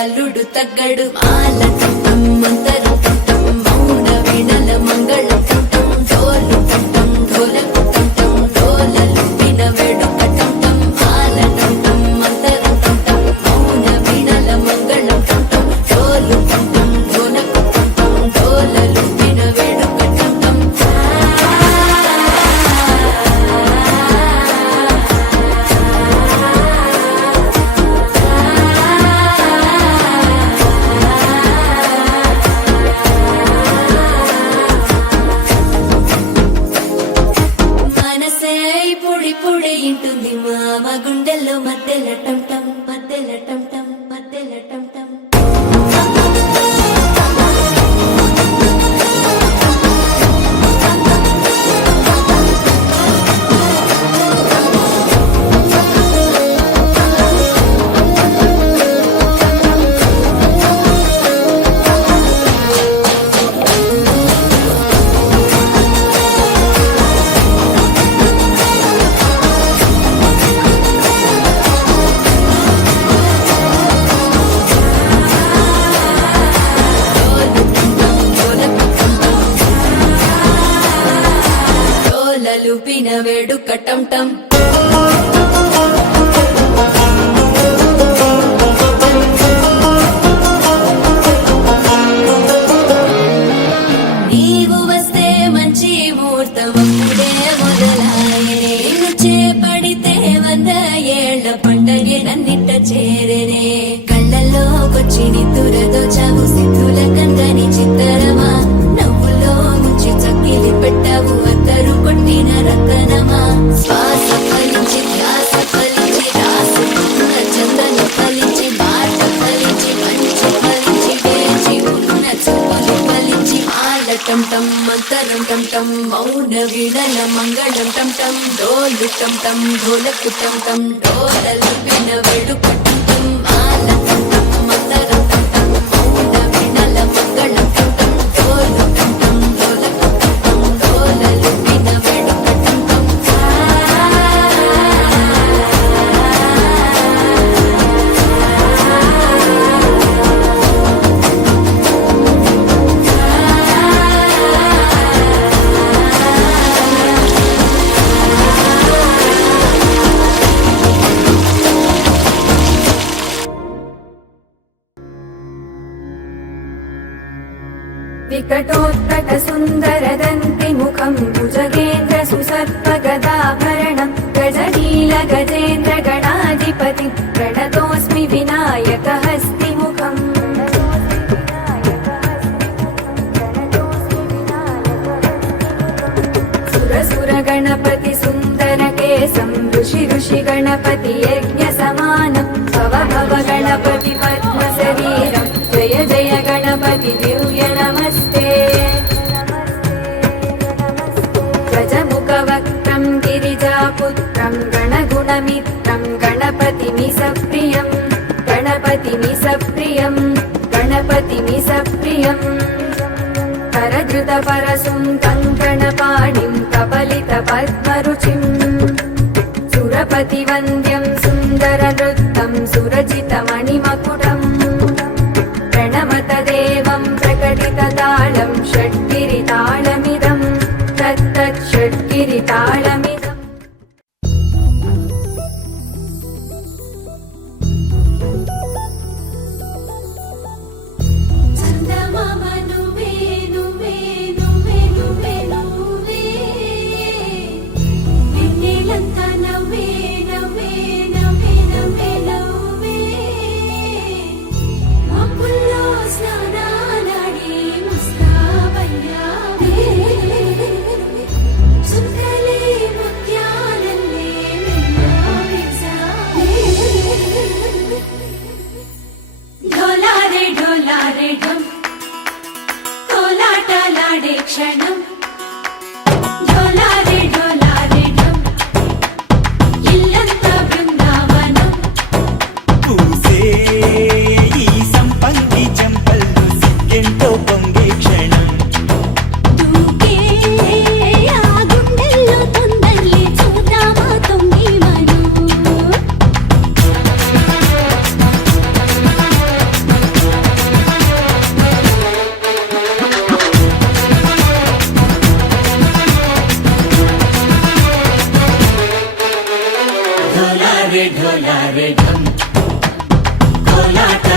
అల్లుడు తగ్గడు మాల టం మంతరు టం మౌన వీణల మంగళ టం డోలు టం డోలకు టం డోలలు విన వేడుక టం మాల టం మంతరు టం మౌన వీణల మంగళ టం డోలు టం డోలకు టం డోలలు విన వేడుక టం పొడి ఇంటుంది మామ గుండెల్లో మధ్యల టం టం మధ్యల టం టం మధ్యల టం టం లూపిన వేడుక టం టం నీవు వస్తే మంచి ముహూర్తం అప్పుడే మొదలాయనే నిన్ను చేపడితే 100 ఏళ్ల పండగే నన్నిట్ట చేరనే కళ్ళల్లోకొచ్చి నిద్దురతో చావు సిద్ధుల కందని చిత్తరమా నవ్వులో ముంచి చక్కిలి పెట్టావు అద్దరు కొట్టిన రతనమా శ్వాస ఫలించి ధ్యాస ఫలించి రాసుకున్న చందన ఫలించి మాట ఫలించి మంచు ఫలించి వేచి ఉన్న చూపులు ఫలించి మాల టం టం మంతరం టం టం మౌన వీణల మంగళం టం టం డోలు టం టం ఢోలకు టం టం డోలలు విన వేడుక టం టం మాల టం టం మంతరం టం టం మౌన వీణల మంగళం టం టం డోలు టం టం ఢోలకు టం టం డోలలు విన వేడుక టం టం विकटोत्कट सुन्दरदन्ति मुखं भुजगेन्द्र सुसर्पगदाभरणं गजनील गजेन्द्र गणाधिपति प्रणतोऽस्मि विनायक हस्तिमुखम् सुरसुर गणपति सुन्दर केशं ऋषि ऋषि गणपति यज्ञ समानं भव भव गणपति पद्म शरीरं जय जय गणपति दिव्य नमस्ते गजमुख ज्ञानमित्रं गणपतिमि सप्रियं गणपतिमि सप्रियं गणपतिमि सप्रियम् करधृतपरशुं कङ्कणपाणिं कपलितपद्मरुचिम् सुरपतिवन्द्यं सुन्दरनृत्तं सुरचितमणिमकुटम् प्रणमतदेवं प्रकटिततालं षड्गिरितालमिदं तत्तत् षड्गिरितालमिदम् చందమామ నువ్వే నువ్వే నువ్వే నువ్వే నువ్వే వెన్నెలంతా నవ్వే నవ్వే నవ్వే నవ్వే నవ్వే మబ్బుల్లో స్నానాలాడి ముస్తాబయ్యావే చుక్కలే ముత్యాలల్లే మెల్లావేశావే ढोलारे ढोलारे ढम कोलाटालाडे क्षणं ढोलारे ढोलारे ढम इल्लंता बृंदावनं పూసే ఈ సంపంగి చెంపల్లో సిగ్గెంతో పొంగే క్షణం దూకే ఆ గుండెల్లో తొందరలే చూద్దామా తొంగి మనం ढोलारे ढोलारे ढम कोलाट